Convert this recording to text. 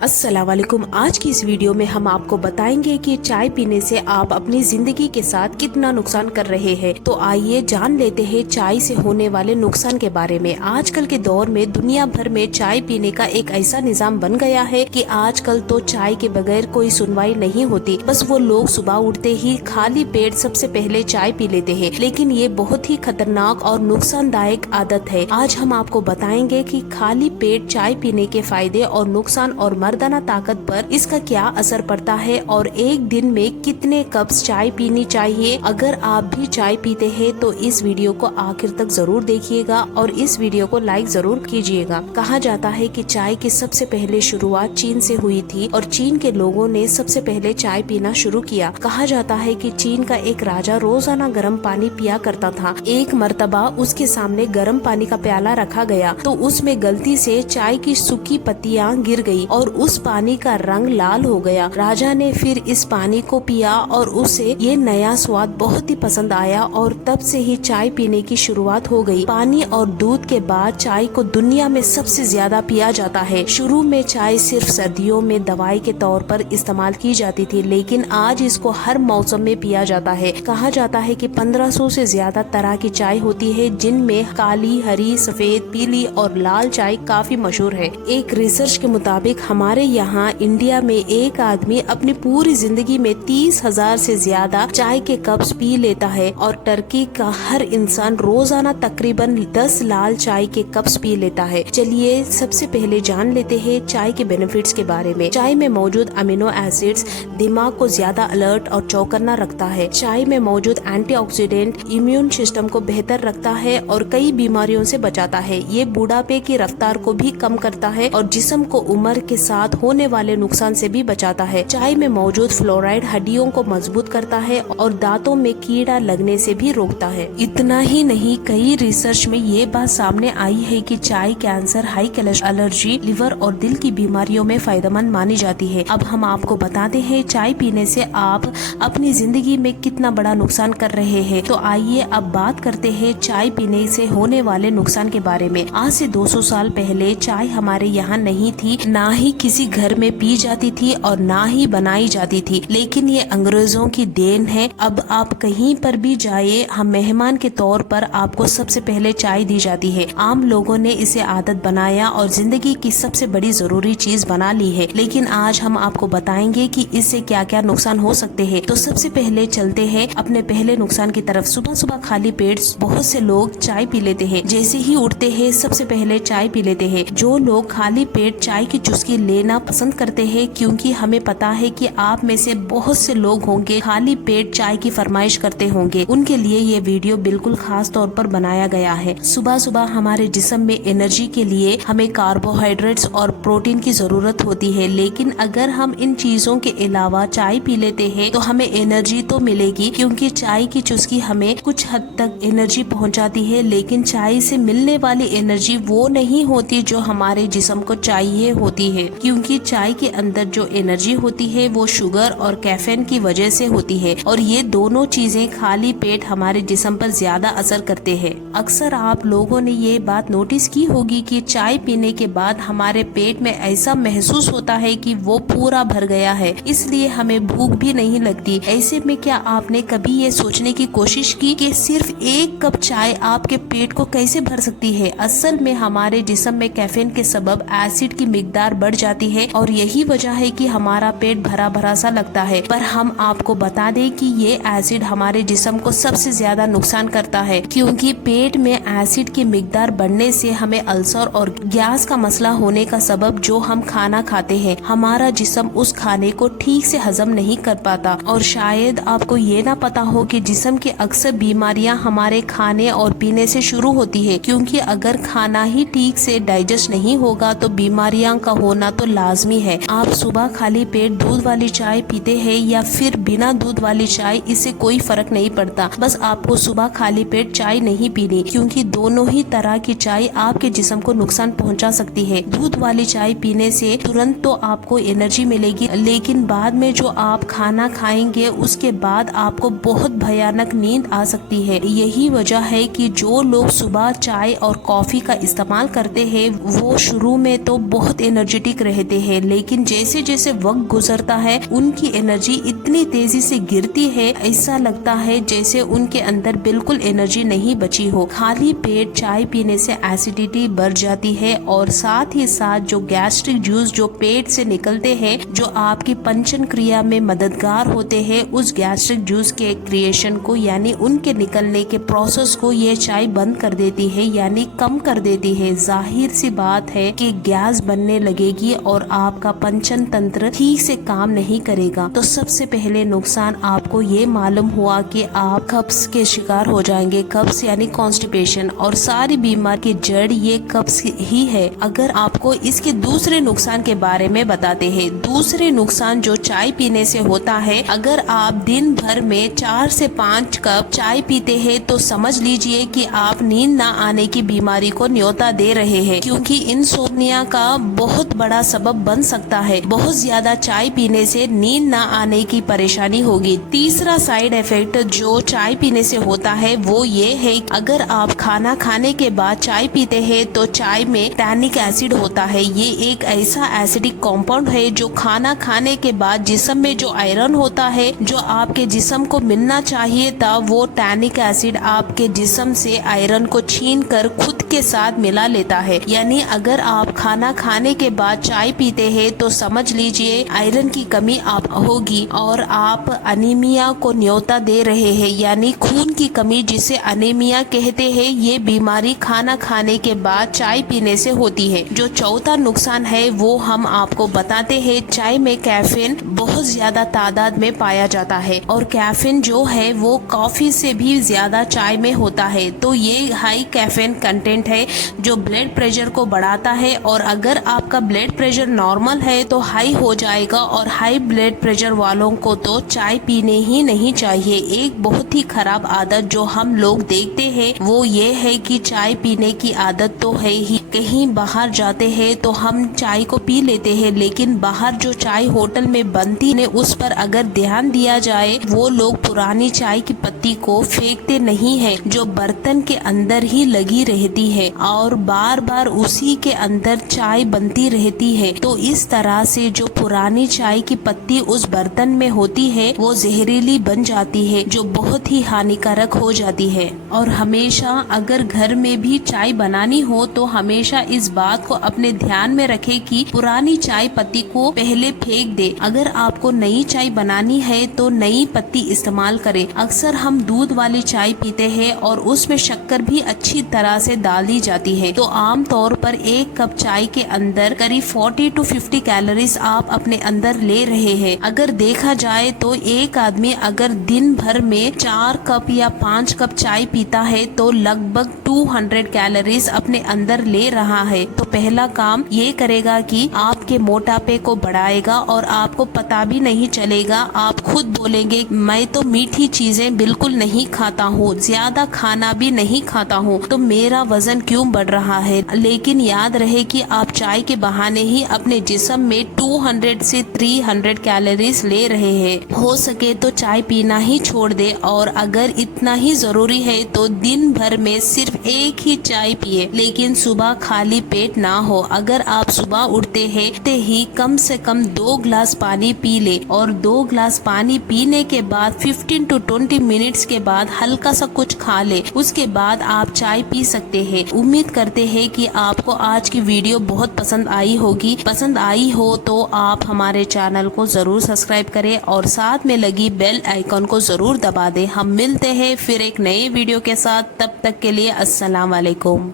अस्सलामुअलैकुम। आज की इस वीडियो में हम आपको बताएंगे कि चाय पीने से आप अपनी जिंदगी के साथ कितना नुकसान कर रहे हैं। तो आइए जान लेते हैं चाय से होने वाले नुकसान के बारे में। आजकल के दौर में दुनिया भर में चाय पीने का एक ऐसा निजाम बन गया है कि आजकल तो चाय के बगैर कोई सुनवाई नहीं होती। बस वो लोग सुबह उठते ही खाली पेट सबसे पहले चाय पी लेते हैं, लेकिन ये बहुत ही खतरनाक और नुकसानदायक आदत है। आज हम आपको बताएंगे कि खाली पेट चाय पीने के फायदे और नुकसान और मर्दाना ताकत पर इसका क्या असर पड़ता है और एक दिन में कितने कप चाय पीनी चाहिए। अगर आप भी चाय पीते हैं तो इस वीडियो को आखिर तक जरूर देखिएगा और इस वीडियो को लाइक जरूर कीजिएगा। कहा जाता है कि चाय की सबसे पहले शुरुआत चीन से हुई थी और चीन के लोगों ने सबसे पहले चाय पीना शुरू किया। कहा जाता है कि चीन का एक राजा रोजाना गर्म पानी पिया करता था। एक मर्तबा उसके सामने गर्म पानी का प्याला रखा गया तो उसमें गलती से चाय की सूखी पत्तियां गिर गई और उस पानी का रंग लाल हो गया। राजा ने फिर इस पानी को पिया और उसे ये नया स्वाद बहुत ही पसंद आया और तब से ही चाय पीने की शुरुआत हो गई। पानी और दूध के बाद चाय को दुनिया में सबसे ज्यादा पिया जाता है। शुरू में चाय सिर्फ सर्दियों में दवाई के तौर पर इस्तेमाल की जाती थी, लेकिन आज इसको हर मौसम में पिया जाता है। कहा जाता है कि 1500 से ज्यादा तरह की चाय होती है, जिनमें काली, हरी, सफेद, पीली और लाल चाय काफी मशहूर है। एक रिसर्च के मुताबिक हमारे यहाँ इंडिया में एक आदमी अपनी पूरी जिंदगी में 30,000 से ज्यादा चाय के कप्स पी लेता है और टर्की का हर इंसान रोजाना तकरीबन 10 लाल चाय के कप्स पी लेता है। चलिए सबसे पहले जान लेते हैं चाय के बेनिफिट्स के बारे में। चाय में मौजूद अमीनो एसिड्स दिमाग को ज्यादा अलर्ट और चौकन्ना रखता है। चाय में मौजूद एंटीऑक्सीडेंट इम्यून सिस्टम को बेहतर रखता है और कई बीमारियों से बचाता है। ये बुढ़ापे की रफ्तार को भी कम करता है और जिस्म को उम्र के साथ होने वाले नुकसान से भी बचाता है। चाय में मौजूद फ्लोराइड हड्डियों को मजबूत करता है और दांतों में कीड़ा लगने से भी रोकता है। इतना ही नहीं, कई रिसर्च में ये बात सामने आई है कि चाय cancer, high cholesterol, allergy, liver और दिल की बीमारियों में फायदेमंद मानी जाती है। अब हम आपको बताते हैं चाय पीने से आप अपनी जिंदगी में कितना बड़ा नुकसान कर रहे हैं। तो आइए अब बात करते हैं चाय पीने से होने वाले नुकसान के बारे में। आज से 200 साल पहले चाय हमारे यहाँ नहीं थी, ना ही किसी घर में पी जाती थी और ना ही बनाई जाती थी, लेकिन ये अंग्रेजों की देन है। अब आप कहीं पर भी जाए, हम मेहमान के तौर पर आपको सबसे पहले चाय दी जाती है। आम लोगों ने इसे आदत बनाया और जिंदगी की सबसे बड़ी जरूरी चीज बना ली है। लेकिन आज हम आपको बताएंगे कि इससे क्या क्या नुकसान हो सकते हैं। तो सबसे पहले चलते हैं अपने पहले नुकसान की तरफ। सुबह सुबह खाली पेट बहुत से लोग चाय पी लेते हैं। जैसे ही उठते हैं सबसे पहले चाय पी लेते हैं। जो लोग खाली पेट चाय की चुस्की लेना पसंद करते हैं, क्योंकि हमें पता है कि आप में से बहुत से लोग होंगे खाली पेट चाय की फरमाइश करते होंगे, उनके लिए ये वीडियो बिल्कुल खास तौर पर बनाया गया है। सुबह सुबह हमारे जिस्म में एनर्जी के लिए हमें कार्बोहाइड्रेट्स और प्रोटीन की जरूरत होती है, लेकिन अगर हम इन चीजों के अलावा चाय पी लेते हैं तो हमें एनर्जी तो मिलेगी, क्योंकि चाय की चुस्की हमें कुछ हद तक एनर्जी पहुंचाती है, लेकिन चाय से मिलने वाली एनर्जी वो नहीं होती जो हमारे जिस्म को चाहिए होती है, क्योंकि चाय के अंदर जो एनर्जी होती है वो शुगर और कैफीन की वजह से होती है और ये दोनों चीजें खाली पेट हमारे जिस्म पर ज्यादा असर करते हैं। अक्सर आप लोगों ने ये बात नोटिस की होगी कि चाय पीने के बाद हमारे पेट में ऐसा महसूस होता है कि वो पूरा भर गया है, इसलिए हमें भूख भी नहीं लगती। ऐसे में क्या आपने कभी ये सोचने की कोशिश की कि सिर्फ एक कप चाय आपके पेट को कैसे भर सकती है? असल में हमारे जिस्म में कैफीन के सबब एसिड की मिकदार बढ़ जाती है और यही वजह है कि हमारा पेट भरा भरा सा लगता है। पर हम आपको बता दें कि ये एसिड हमारे जिस्म को सबसे ज्यादा नुकसान करता है, क्योंकि पेट में एसिड की मिकदार बढ़ने से हमें अल्सर और गैस का मसला होने का सबब जो हम खाना खाते हैं, हमारा जिस्म उस खाने को ठीक से हजम नहीं कर पाता। और शायद आपको ये ना पता हो कि जिस्म की अक्सर बीमारियां हमारे खाने और पीने से शुरू होती है, क्योंकि अगर खाना ही ठीक से डाइजेस्ट नहीं होगा तो बीमारियां का होना तो लाजमी है। आप सुबह खाली पेट दूध वाली चाय पीते हैं या फिर बिना दूध वाली चाय, इससे कोई फर्क नहीं पड़ता। बस आपको सुबह खाली पेट चाय नहीं पीनी, क्योंकि दोनों ही तरह की चाय आपके जिस्म को नुकसान पहुंचा सकती है। दूध वाली चाय पीने से तुरंत तो आपको एनर्जी मिलेगी, लेकिन बाद में जो आप खाना खाएंगे उसके बाद आपको बहुत भयानक नींद आ सकती है। यही वजह है कि जो लोग सुबह चाय और कॉफी का इस्तेमाल करते हैं वो शुरू में तो बहुत एनर्जेटिक रहते हैं, लेकिन जैसे जैसे वक्त गुजरता है उनकी एनर्जी इतनी तेजी से गिरती है, ऐसा लगता है जैसे उनके अंदर बिल्कुल एनर्जी नहीं बची हो। खाली पेट चाय पीने से एसिडिटी बढ़ जाती है और साथ ही साथ जो गैस्ट्रिक जूस जो पेट से निकलते हैं, जो आपकी पंचन क्रिया में मददगार होते हैं, उस गैस्ट्रिक जूस के क्रिएशन को यानी उनके निकलने के प्रोसेस को ये चाय बंद कर देती है, यानी कम कर देती है। जाहिर सी बात है कि गैस बनने लगेगी और आपका पंचन तंत्र ठीक से काम नहीं करेगा। तो सबसे पहले नुकसान आपको ये मालूम हुआ कि आप कब्ज के शिकार हो जाएंगे। कब्ज यानी कॉन्स्टिपेशन, और सारी बीमारी की जड़ ये कब्ज ही है। अगर आपको इसके दूसरे नुकसान के बारे में बताते हैं। दूसरे नुकसान जो चाय पीने से होता है, अगर आप दिन भर में 4 से 5 कप चाय पीते हैं तो समझ लीजिए कि आप नींद ना आने की बीमारी को न्योता दे रहे हैं, क्योंकि इंसोम्निया का बहुत बड़ा सबब बन सकता है। बहुत ज्यादा चाय पीने से नींद ना आने की परेशानी होगी। तीसरा साइड इफेक्ट जो चाय पीने से होता है वो ये है, अगर आप खाना खाने के बाद चाय पीते हैं तो चाय में टैनिक एसिड होता है। ये एक ऐसा एसिडिक कंपाउंड है जो खाना खाने के बाद जिस्म में जो आयरन होता है, जो आपके जिस्म को मिलना चाहिए था, वो टैनिक एसिड आपके जिस्म से आयरन को छीन कर खुद के साथ मिला लेता है। यानी अगर आप खाना खाने के बाद चाय पीते हैं तो समझ लीजिए आयरन की कमी आप होगी और आप अनीमिया को न्योता दे रहे हैं, यानी खून की कमी जिसे अनीमिया कहते हैं। ये बीमारी खाना खाने के बाद चाय पीने से होती है। जो चौथा नुकसान है वो हम आपको बताते हैं। चाय में कैफीन बहुत ज्यादा तादाद में पाया जाता है और कैफीन जो है वो कॉफी से भी ज्यादा चाय में होता है। तो ये हाई कैफीन कंटेंट है जो ब्लड प्रेशर को बढ़ाता है, और अगर आपका ब्लड प्रेशर नॉर्मल है तो हाई हो जाएगा, और हाई ब्लड प्रेशर वालों को तो चाय पीने ही नहीं चाहिए। एक बहुत ही खराब आदत जो हम लोग देखते हैं वो ये है कि चाय पीने की आदत तो है ही, कहीं बाहर जाते हैं तो हम चाय को पी लेते हैं, लेकिन बाहर जो चाय होटल में बनती है उस पर अगर ध्यान दिया जाए, वो लोग पुरानी चाय की पत्ती को फेंकते नहीं है जो बर्तन के अंदर ही लगी रहती है और बार बार उसी के अंदर चाय बनती रहती है। तो इस तरह से जो पुरानी चाय की पत्ती उस बर्तन में होती है वो जहरीली बन जाती है, जो बहुत ही हानिकारक हो जाती है। और हमेशा अगर घर में भी चाय बनानी हो तो हमेशा इस बात को अपने ध्यान में रखें कि पुरानी चाय पत्ती को पहले फेंक दे। अगर आपको नई चाय बनानी है तो नई पत्ती इस्तेमाल करें। अक्सर हम दूध वाली चाय पीते हैं और उसमें शक्कर भी अच्छी तरह से डाल दी जाती है। तो आम तौर पर 1 कप चाय के अंदर करीब 40 to 50 कैलोरीज आप अपने अंदर ले रहे हैं। अगर देखा जाए तो एक आदमी अगर दिन भर में 4 कप या 5 कप चाय पीता है तो लगभग 200 कैलोरीज अपने अंदर ले रहा है। तो पहला काम ये करेगा कि आपके मोटापे को बढ़ाएगा और आपको पता भी नहीं चलेगा। आप खुद बोलेंगे मैं तो मीठी चीजें बिल्कुल नहीं खाता हूँ, ज्यादा खाना भी नहीं खाता हूँ, तो मेरा वजन क्यों बढ़ रहा है। लेकिन याद रहे कि आप चाय के बहाने ही अपने जिस्म में 200 से 300 कैलोरीज ले रहे हैं। हो सके तो चाय पीना ही छोड़ दे, और अगर इतना ही जरूरी है तो दिन भर में सिर्फ एक ही चाय पिए, लेकिन सुबह खाली पेट ना हो। अगर आप सुबह उठते हैं ही कम से कम 2 ग्लास पानी पी ले, और 2 ग्लास पानी पीने के बाद 15 to 20 मिनट्स के बाद हल्का सा कुछ खा ले, उसके बाद आप चाय पी सकते हैं। उम्मीद करते हैं कि आपको आज की वीडियो बहुत पसंद आई होगी। पसंद आई हो तो आप हमारे चैनल को जरूर सब्सक्राइब करें और साथ में लगी बेल आइकॉन को जरूर दबा दें। हम मिलते हैं फिर एक नए वीडियो के साथ, तब तक के लिए अस्सलाम वालेकुम।